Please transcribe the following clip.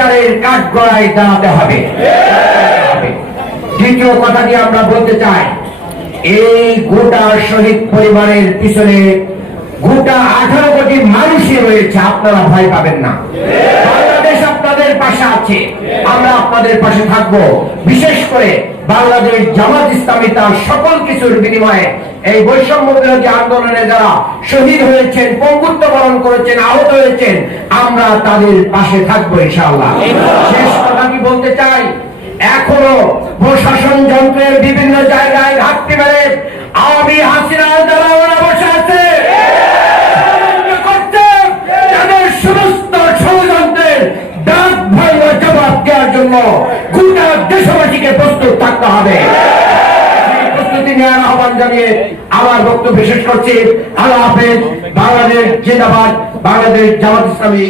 বিচারের কাঠগড়ায় দাঁড়াতে হবে। দ্বিতীয় কথাটি আমরা বলতে চাই, এই গোটা শহীদ পরিবারের পিছনে গোটা 18 কোটি মানুষই রয়েছে। আপনারা ভয় পাবেন না, বাংলাদেশ আপনাদের পাশে আছে, আমরা আপনাদের পাশে থাকবো। বিশেষ করে বাংলাদেশ জামাত ইসলামী তার সকল কিছুর বিনিময়ে এই বৈষম্য বিরোধী আন্দোলনে যারা শহীদ হয়েছেন, পঙ্গুত্ব বরণ করেছেন, আহত হয়েছেন, আমরা তাদের পাশে থাকবো ইনশাআল্লাহ। শেষ কথাটি বলতে চাই, এখনো প্রশাসন যন্ত্রের বিভিন্ন জায়গায় ঘাটতি মেরে আওয়ামী হাসিনা যারা ওরা বসে আছে, তাদের সমস্ত ষড়যন্ত্রের ডাক ভাঙা জবাব দেওয়ার জন্য গোটা দেশবাসীকে প্রস্তুত থাকতে হবে। প্রস্তুতি নেওয়ার আহ্বান জানিয়ে আমার বক্তব্য শেষ করছি। আল্লাহ হাফেজ। বাংলাদেশ জিন্দাবাদ। বাংলাদেশ জামাত ইসলামী।